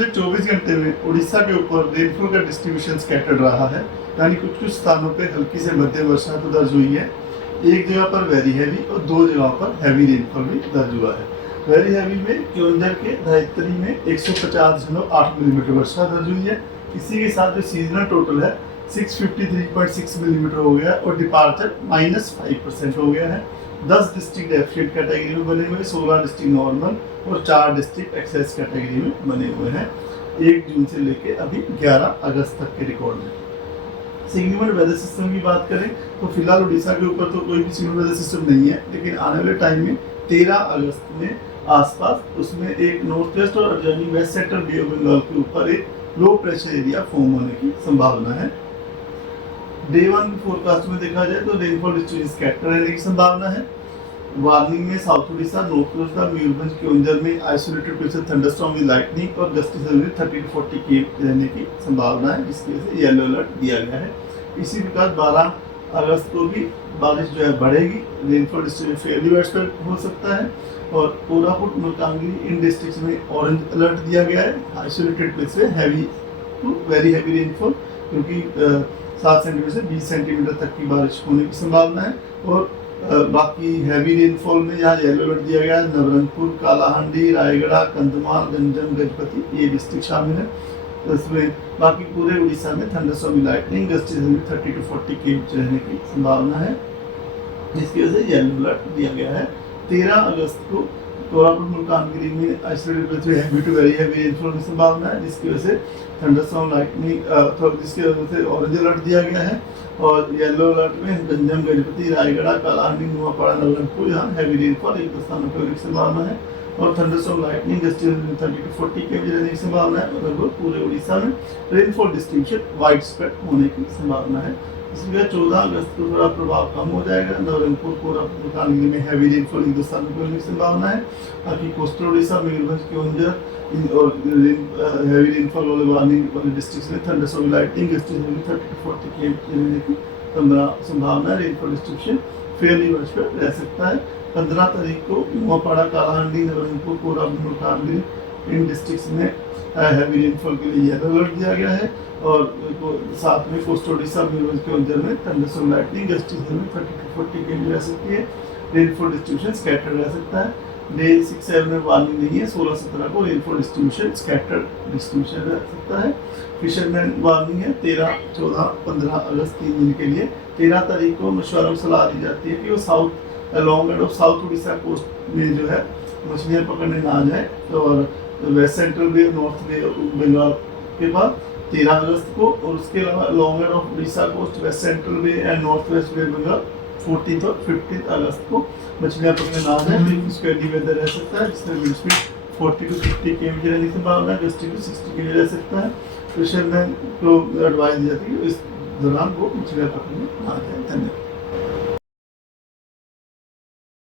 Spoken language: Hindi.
पिछले 24 घंटे में उड़ीसा के ऊपर रेनफॉल का डिस्ट्रीब्यूशन स्कैटर्ड रहा है, यानी कुछ कुछ स्थानों पे हल्की से मध्यम वर्षा तो दर्ज हुई है। एक जगह पर वेरी हैवी और दो जगहों पर हैवी रेनफॉल भी दर्ज हुआ है। वेरी हैवी में क्योंझर के धरित्री में 150.8 मिलीमीटर वर्षा दर्ज हुई है। इसी के साथ जो सीजनल टोटल है 653.6 मिलीमीटर हो गया और डिपार्चर -5% हो गया है। 10 डिस्ट्रिक्ट डेफिशिएंट कैटेगरी में बने हुए, 16 डिस्ट्रिक्ट नॉर्मल और 4 डिस्ट्रिक्ट एक्सेस कैटेगरी में बने हुए हैं। 1 जून से लेके अभी 11 अगस्त तक के रिकॉर्ड में। सिग्निफिकेंट वेदर सिस्टम की बात करें तो फिलहाल उड़ीसा के ऊपर तो कोई भी सिग्निफिकेंट वेदर सिस्टम नहीं है, लेकिन आने वाले टाइम में 13 अगस्त में आसपास उसमें एक नॉर्थ वेस्ट और adjoining west central Bay of Bengal के ऊपर एक लो प्रेशर एरिया फॉर्म होने की संभावना है। डे 1 फोरकास्ट में देखा जाए तो रेनफॉल डिस्ट्रीब्यूशन स्कैटर रहने की संभावना है। वार्निंग में साउथ उड़ीसा, नॉर्थ उड़ीसा, मयूरभंज, क्योंझर में isolated places thunderstorm with lightning और गस्टी से 30 to 40 के रहने की संभावना है, जिसकी वजह से येलो अलर्ट दिया गया है। इसी प्रकार 12 अगस्त को भी बारिश जो है बढ़ेगी, रेनफॉल डिस्ट्रीब्यूशन फेयरली वाइडस्प्रेड हो सकता है और कोरापुट, मलकानगिरी इन डिस्ट्रिक्ट्स में ऑरेंज अलर्ट दिया गया है। आइसोलेटेड प्लेस में heavy to very heavy rainfall, क्योंकि 7 सेंटीमीटर से 20 सेंटीमीटर तक की बारिश होने की संभावना है। और बाकी हैवी रेनफॉल में यहाँ येलो अलर्ट दिया गया है। नवरंगपुर, कालाहांडी, रायगढ़, कंधमाल, गंजम, गजपति ये डिस्ट्रिक्ट शामिल है। तो इसमें बाकी पूरे उड़ीसा में थंडरस्टॉर्म लाइटनिंग, गस्टी से 30 to 40 के रहने की संभावना है, जिसकी वजह से येलो अलर्ट दिया गया है। 13 अगस्त को कोरापुट, मलकानगिरी में आइसोलेटेड प्लेस में heavy to very heavy rainfall की संभावना है, जिसकी वजह से थंडरस्टॉर्म लाइटनिंग जिसकी वजह से ऑरेंज अलर्ट दिया गया है। और येलो अलर्ट में गंजम, गजपति, रायगढ़, कालाहांडी, नुआपाड़ा, नवरंगपुर यहाँ हैवी रेनफॉल एक दो स्थानों पर होने की संभावना है। और थंडरस्टॉर्म लाइटनिंग गस्टी 30 to 40 के रहने की संभावना है। लगभग पूरे उड़ीसा में रेनफॉल डिस्ट्रीब्यूशन वाइड स्प्रेड होने की संभावना है। इसलिए 14 अगस्त को थोड़ा प्रभाव कम हो जाएगा। नवरंगपुर, कोरापुट, मलकानगिरी में हैवी रेनफॉल एक दो स्थानों पर होने की संभावना है। बाकी कोस्टल उड़ीसा, मयूरभंज, क्योंझर और हैवी रेनफॉल वाले वार्निंग वाले डिस्ट्रिक्ट में थंडरस्टॉर्म लाइटनिंग गस्टी 30 to 40 के रहने की संभावना है। रेनफॉल डिस्ट्रीब्यूशन फेयरली वाइडस्प्रेड रह सकता है। 15 तारीख को नुआपाड़ा, कालाहांडी, नवरंगपुर, कोरापुट, मलकानगिरी इन डिस्ट्रिक्ट्स में हैवी रेनफॉल के लिए येलो अलर्ट दिया गया है। और साथ में कोस्टल उड़ीसा, मयूरभंज, क्योंझर में थंडरस्टॉर्म लाइटनिंग गस्टी 30 to 40 के रह सकती है। रेनफॉल डिस्ट्रीब्यूशन स्कैटर रह सकता है। डे 6-7 में वार्निंग नहीं है। 16-17 को रेनफॉल डिस्ट्रीब्यूशन स्कैटर्ड डिस्ट्रीब्यूशन रह सकता है। फिशरमैन वार्निंग है 13, 14, 15 अगस्त 3 दिन के लिए। 13 तारीख को मछुआरों को सलाह दी जाती है कि वो south along and off south Orissa coast में जो है मछलियाँ पकड़ने ना जाए। और west central bay, north bay Bengal के बाद 13 अगस्त को, और उसके अलावा long and off Orissa coast, west central bay and north west bay Bengal 14 और 15 अगस्त को मछलियाँ पकड़ने ना जाए। फिर स्क्वेडी वेदर रह सकता है, जिसमें विंड स्पीड 40 to 50 km रहने की संभावना है, गस्टी to 60 km रह सकता है। फिशरमैन को एडवाइस दी जाती है इस दौरान वो मछलियाँ पकड़ने ना जाए। धन्यवाद।